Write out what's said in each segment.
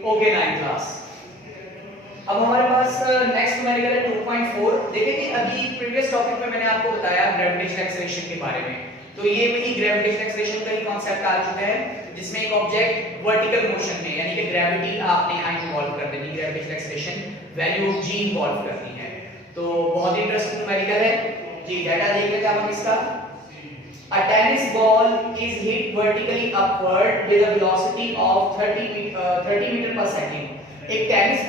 Okay 9 class. अब हमारे पास next numerical है 2.4। देखिए कि अभी प्रीवियस टॉपिक में मैंने आपको बताया ग्रेविटेशनल एक्सेलरेशन के बारे में, तो ये वही ग्रेविटेशनल एक्सेलरेशन का ही कॉन्सेप्ट आ चुका है जिसमें एक ऑब्जेक्ट वर्टिकल मोशन में यानी कि ग्रेविटी आपने यहाँ इन्वॉल्व कर देनी, gravitational acceleration value of g involve करनी है। तो बहुत ही इंटरेस्टिंग न्यूमेरिकल है जी। डाटा देख लेते हैं हम इसका। A tennis ball is hit vertically upward with a velocity of 30 metre पर सेकंड। एक टेनिस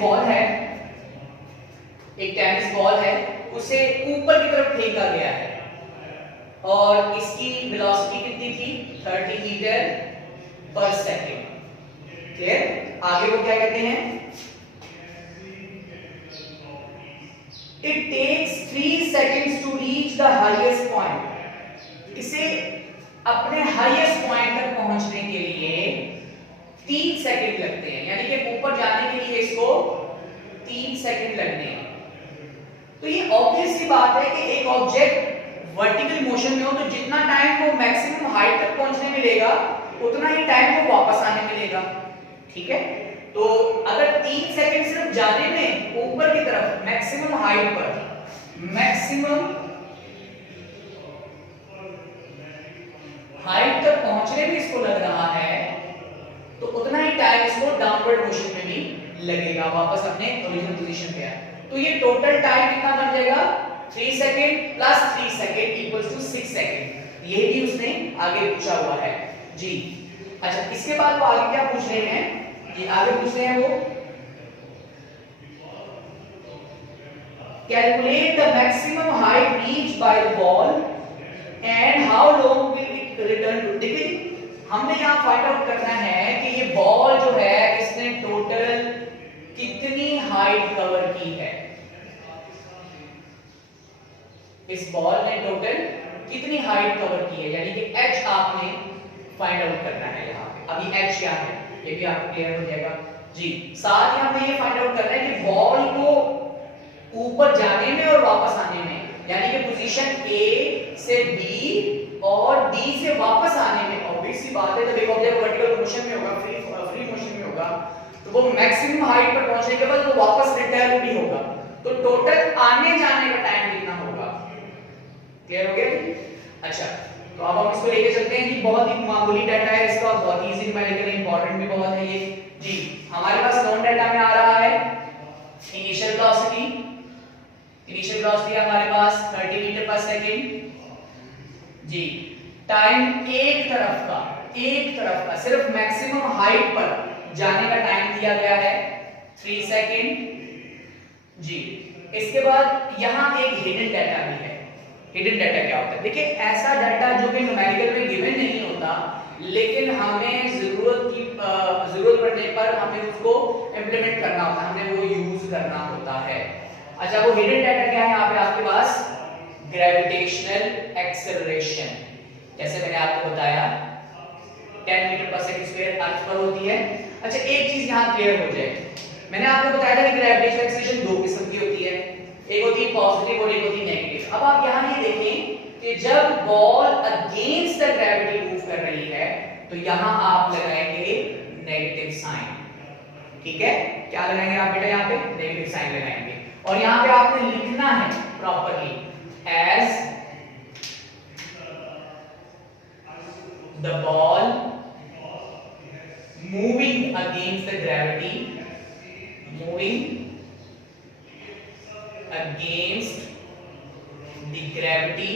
बॉल है उसे ऊपर की तरफ फेंका गया है और इसकी वेलोसिटी कितनी थी 30 मीटर पर सेकंड। क्लियर? आगे वो क्या कहते हैं, it takes 3 seconds to reach the highest point. इसे अपने हाईएस्ट पॉइंट तक पहुंचने के लिए 3 सेकंड लगते हैं, यानी कि ऊपर जाने के लिए इसको 3 सेकंड लगने हैं। तो ये ऑब्वियस सी बात है कि एक ऑब्जेक्ट वर्टिकल मोशन में हो तो जितना टाइम वो मैक्सिमम हाइट तक पहुंचने में लेगा उतना ही टाइम वो वापस आने में लेगा। ठीक है, तो अगर 3 सेकंड सिर्फ जाने में ऊपर की तरफ मैक्सिमम हाइट पर, मैक्सिमम हाइट तक पहुंचने में इसको लग रहा है तो उतना ही टाइम इसको डाउनवर्ड मोशन में भी लगेगा, वापस अपने ओरिजिनल पोजीशन पे आए। तो ये टोटल टाइम कितना बन जाएगा 3 second plus 3 second equals to 6 second. ये भी उसने आगे पूछा हुआ है जी। अच्छा, इसके बाद वो आगे क्या पूछ रहे हैं, ये आगे पूछ रहे हैं वो calculate the maximum height reached by the ball and how long will it return to. देखिए हमने यहां फाइंड आउट करना है कि ये बॉल जो है इसने टोटल कितनी हाइट कवर की है, इस बॉल ने टोटल कितनी हाइट कवर की है, यानी कि h आपने फाइंड आउट करना है यहां पे। अभी h क्या है ये भी आपको क्लियर हो जाएगा जी। साथ ही हमें ये फाइंड आउट करना है कि बॉल को ऊपर जाने में और वापस आने में, यानी कि पोजीशन A से B और D से वापस आने में, ऑब्वियस सी बात है जब एक ऑब्जेक्ट वर्टिकल मोशन में होगा, फ्री मोशन में होगा, तो वो मैक्सिमम हाइट पर पहुंचने के बाद वो वापस रिटर्न भी होगा, तो टोटल आने जाने का टाइम कितना होगा। क्लियर हो गया जी? अच्छा, तो अब हम इसको लेके चलते हैं कि बहुत ही मामूली डाटा है इसका, बहुत ही इजी न्यूमेरिकल, इंपॉर्टेंट भी बहुत है ये जी। हमारे पास नॉन डाटा में आ रहा है इनिशियल वेलोसिटी। इनिशियल वेलोसिटी हमारे पास 30 मीटर पर सेकंड जी। टाइम एक तरफ का सिर्फ मैक्सिमम हाइट पर जाने का टाइम दिया गया है 3 सेकंड जी। इसके बाद यहां एक हिडन डाटा भी है। हिडन डाटा क्या होता है, देखिए ऐसा डाटा जो कि न्यूमेरिकल में गिवन नहीं होता लेकिन हमें जरूरत पड़ने पर हमें उसको इंप्लीमेंट करना होता है, हमें वो यूज करना होता है। अच्छा, वो हिडन डाटा क्या है यहाँ पे आपके पास, ग्रेविटेशनल एक्सेलरेशन। जैसे मैंने आपको बताया 10 मीटर पर सेकंड स्क्वायर अर्थ पर होती है। अच्छा, एक चीज यहाँ क्लियर हो जाए, मैंने आपको बताया था कि ग्रेविटेशनल एक्सेलरेशन दो किस्म की होती है, एक होती है पॉजिटिव और एक होती है नेगेटिव। अब आप यहाँ ये देखें कि जब ball against the gravity move कर रही है तो यहाँ आप लगाएंगे नेगेटिव साइन। ठीक है, क्या लगाएंगे आप बेटा, यहाँ पे नेगेटिव साइन लगाएंगे और यहाँ पे आपने लिखना है properly as the ball moving against the gravity, moving against the gravity,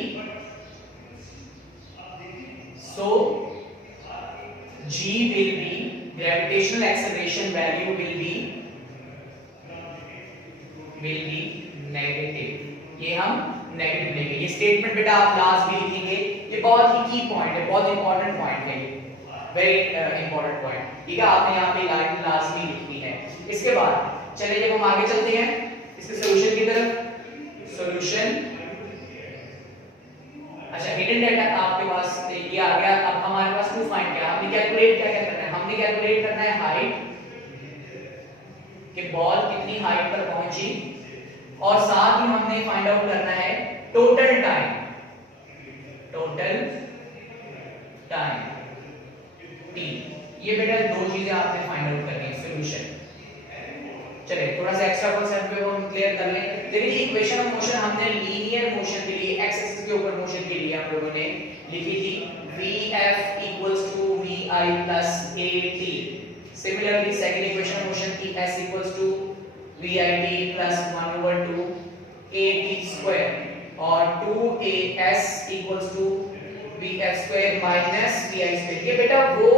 so g will be, gravitational acceleration value will be negative। ये हम नेगेटिव लेंगे। ये स्टेटमेंट बेटा आप लास्ट भी लिखेंगे, ये बहुत ही की पॉइंट है, बहुत इंपॉर्टेंट पॉइंट है, ये वेरी इंपॉर्टेंट पॉइंट। ठीक है, आपने यहाँ पे लाइन लास्ट भी लिखनी है। इसके बाद चलिए जब हम आगे चलते हैं इसके सॉल्यूशन की तरफ। सॉल्यूशन, अच्छा हिडन डाटा आपके पास ये आ गया। अब हमारे पास टू फाइंड क्या, हमने कैलकुलेट क्या करना है, हमने कैलकुलेट करना है हाइट कि बॉल कितनी हाइट पर पहुंची और साथ ही हमने फाइंड आउट करना है टोटल टाइम, टी। ये बेटा दो चीजें आपने फाइंड आउट करनी है सॉल्यूशन। चलिए थोड़ा सा एक्स्ट्रा कॉन्सेप्ट को हम क्लियर कर लें। देखिए इक्वेशन ऑफ मोशन हमने लीनियर मोशन के लिए एक्स एक्सिस के ऊपर मोशन के लिए हम लोगों ने लिखी थी vf equals to vi plus at। Similarly second equation of motion की s equals to vit plus 1 over 2 at square और 2as equals to vf square minus vi square। ये बेटा वो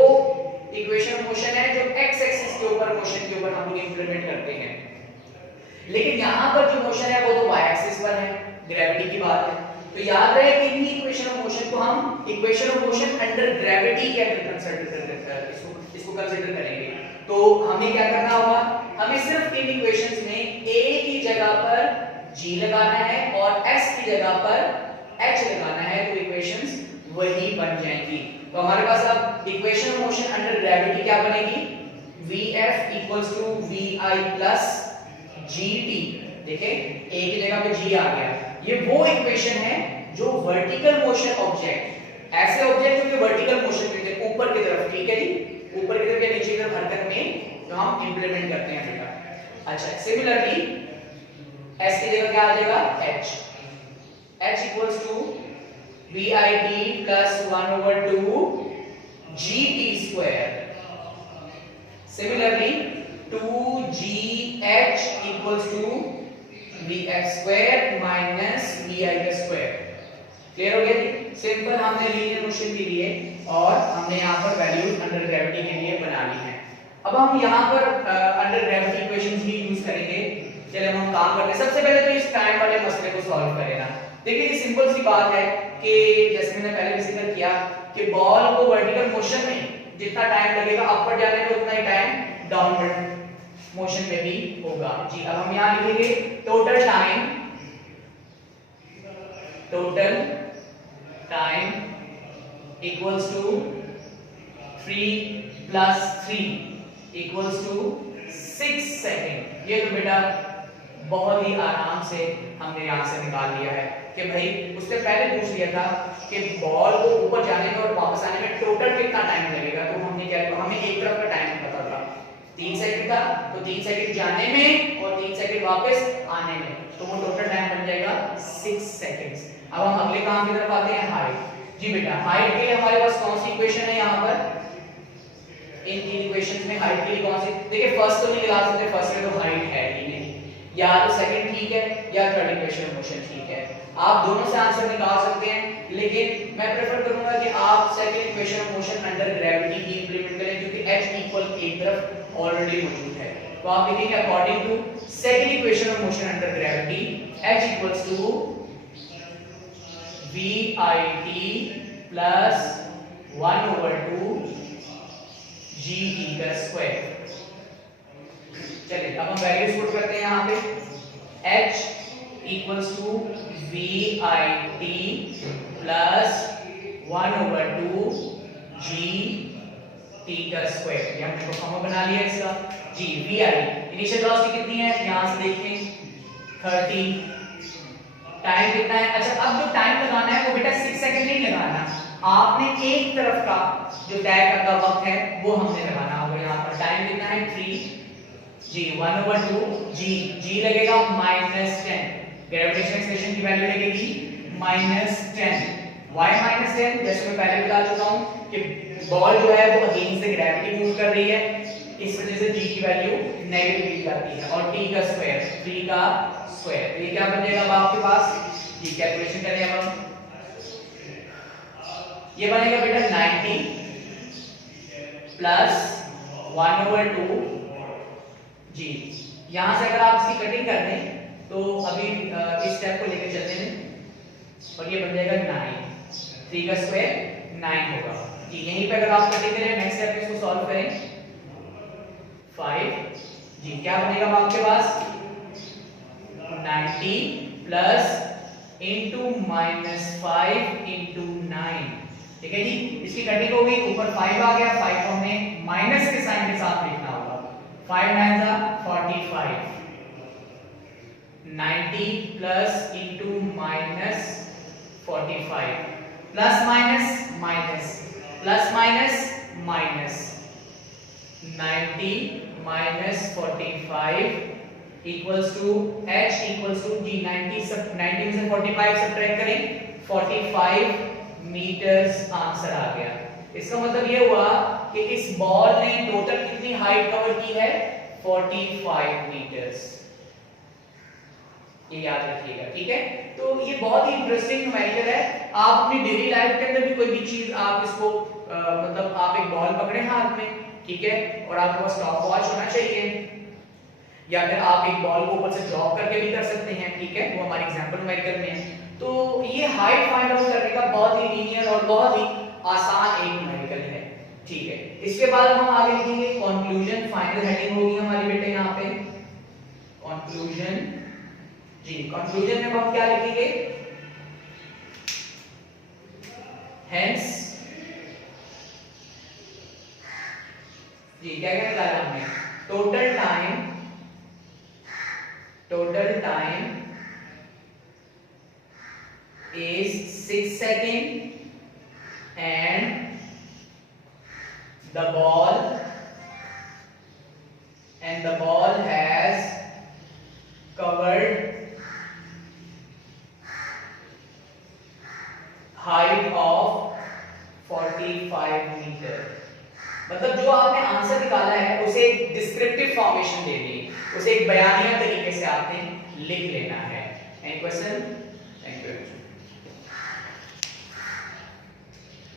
इक्वेशन ऑफ मोशन है जो x एक्सिस के ऊपर motion के ऊपर हम लोग इंप्लीमेंट करते हैं, लेकिन यहाँ पर जो मोशन है वो तो y एक्सिस पर है, ग्रेविटी की बात है। तो याद रहे कि इन्हीं इक्वेशन ऑफ मोशन को हम equation of motion under gravity के अंदर इसको कंसीडर करेंगे। तो हमें क्या करना होगा, हमें सिर्फ इन इक्वेशंस में a की जगह पर g लगाना है और s की जगह पर h लगाना है, तो इक्वेशंस वही बन जाएंगी। तो हमारे पास अब equation of motion under gravity क्या बनेगी, vf equals to vi plus gt। देखिए a की जगह पे g आ गया। ये वो इक्वेशन है जो वर्टिकल मोशन ऑब्जेक्ट, ऐसे ऑब्जेक्ट जो कि वर्टिकल मोशन में ऊपर की तरफ, ठीक है जी, ऊपर की तरफ या नीचे की तरफ हरकत में जो हम इंप्लीमेंट करते हैं बेटा। अच्छा सिमिलरली s की जगह क्या आ जाएगा h equals to vit plus 1 over 2 gt square। Similarly 2gh equals to vf square minus vi square। Clear हो गया जी? सिंपल हमने लीनियर मोशन के लिए और हमने यहाँ पर वैल्यूज अंडर ग्रेविटी के लिए बना ली है। अब हम यहाँ पर अंडर ग्रेविटी इक्वेशंस ही यूज करेंगे। चलिए हम काम करते हैं। सबसे पहले तो इस टाइम वाले मसले को सॉल्व करें ना। देखिए ये सिंपल सी बात है कि जैसे मैंने पहले भी जिक्र किया कि बॉल को वर्टिकल मोशन में जितना टाइम लगेगा अपवर्ड जाने में उतना ही टाइम डाउनवर्ड मोशन में भी होगा जी। अब हम यहाँ लिखेंगे total time equals to 3 plus 3 equals to 6 second. ये तो बेटा बहुत ही आराम से हमने यहाँ से निकाल लिया है कि भाई उससे पहले पूछ लिया था कि बॉल को ऊपर जाने में और वापस आने में टोटल कितना टाइम लगेगा। तो हमने क्या किया, हमें एक तरफ का टाइम पता था 3 सेकंड था, तो 3 सेकंड जाने में और 3 सेकंड वापस आने में, तो वो टोटल टाइम बन जाएगा 6 सेकंड्स। अब हम अगले काम की तरफ आते हैं, हाइट। जी बेटा हाइट के लिए हमारे पास कौन सी इक्वेशन है यहाँ पर, इन तीन इक्वेशंस में हाइट के लिए कौन सी, देखिए फर्स्ट तो नहीं निकाल सकते, फर्स्ट में तो हाइट है ही नहीं, या तो सेकंड ठीक है या थर्ड इक्वेशन मोशन ठीक है। आप दोनों से आंसर निकाल सकते हैं, लेकिन मैं प्रेफर करूंगा कि आप second equation of motion under gravity he implement करें, क्योंकि h इक्वल एक तरफ ऑलरेडी मौजूद है। तो आप लिखेंगे according to second equation of motion under gravity h equals to vit plus 1 over 2 gt का स्क्वायर। चलिए अब हम वैल्यूज पुट करते हैं यहाँ पे, h equals to vit plus 1 over 2 gt का स्क्वायर। ये हमने फॉर्मूला बना लिया इसका जी। vi इनिशियल वेलोसिटी कितनी है, यहाँ से देखें 30, टाइम कितना है। अच्छा अब जो टाइम लगाना है वो बेटा 6 सेकंड नहीं लगाना, आपने एक तरफ का जो तय करता वक्त है वो हमने लगाना होगा। यहाँ पर टाइम कितना है 3 जी, 1 over 2 जी लगेगा -10, ग्रेविटेशनल एक्सलेशन की वैल्यू लगेगी -10। why -10, जैसे मैं पहले बता चुका हूँ कि बॉल जो है वो अगेंस्ट द ग्रेविटी मूव कर रही है, इस वजह से g की वैल्यू नेगेटिव जाती है, और t का स्क्वायर 3 का स्क्वायर, ये क्या बन जाएगा अब आपके पास जी। कैलकुलेशन करें अब हम, ये बनेगा बेटा 90 प्लस 1 over 2 जी। यहां से अगर आप इसकी कटिंग कर दें तो अभी इस स्टेप को लेकर चलते हैं, और ये बन जाएगा 9, 3 का स्क्वायर 9 होगा जी। यहीं पे अगर आप कटिंग करें, नेक्स्ट स्टेप इसको सॉल्व करें 5 जी, क्या बनेगा आपके पास 90 प्लस इंटू -5 इंटू 9, ठीक है जी। इसकी कटिंग हो गई, ऊपर 5 आ गया, 5 को हमें माइनस के साइन के साथ लिखना होगा, 5 9 जा 45, 90 plus into -45 plus minus minus plus minus minus 90 -45 equals to h equals to G 90 में से 45 सब्ट्रैक्ट करें 45 मीटर्स आंसर आ गया। इसका मतलब ये हुआ कि इस बॉल ने टोटल कितनी हाइट कवर की है 45 मीटर्स। ये याद रखिएगा, ठीक है। तो ये बहुत ही इंटरेस्टिंग न्यूमेरिकल है। आप अपनी डेली लाइफ के अंदर भी कोई भी चीज आप इसको मतलब आप एक बॉल पकड़े हाथ में, ठीक है, और आपके पास स्टॉप वॉच होना चाहिए, या फिर आप एक बॉल को ऊपर से ड्रॉप करके भी कर सकते हैं, ठीक है, वो हमारी एग्जांपल न्यूमेरिकल में है। तो ये हाइट फाइंड आउट करने का बहुत ही लीनियर और बहुत ही आसान एक न्यूमेरिकल है, ठीक है। इसके बाद हम आगे लिखेंगे कंक्लूजन। फाइनल हेडिंग होगी हमारी बेटे यहाँ पे कंक्लूजन। जी कंक्लूजन में हम क्या लिखेंगे, हेंस जी क्या क्या निकाला हमने, total time is 6 seconds and the ball has covered height of 45 metre. मतलब जो आपने आंसर निकाला है उसे एक डिस्क्रिप्टिव फॉर्मेशन देनी है, उसे एक बयानिया तरीके से आपने लिख लेना है। Any question? Thank you.